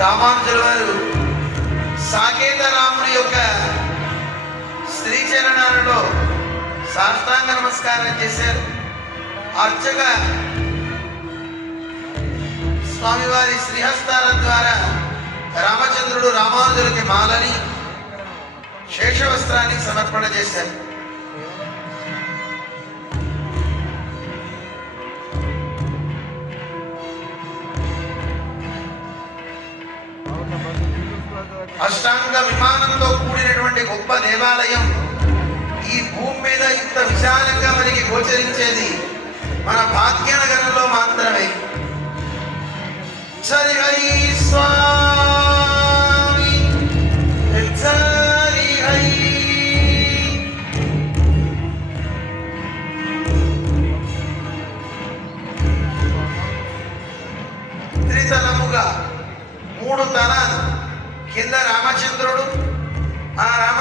రామానుజుల వారు సాకేత రాముని యొక్క స్త్రీ చరణాలలో సాష్టాంగ నమస్కారం చేశారు. అర్చక స్వామివారి శ్రీహస్తాల ద్వారా రామచంద్రుడు రామానుజులకి మాలని శేషవస్త్రాన్ని సమర్పణ చేశారు. అష్టాంగ విమానంతో కూడినటువంటి గొప్ప దేవాలయం ఈ భూమి మీద ఇంత విశాలంగా మనకి గోచరించేది మన భాగ్యనగరంలో మాత్రమే. హరి హరి స్వామి హరి హరి. త్రితలముగా 3 తలాలు కింద రామచంద్రుడు, ఆ రామ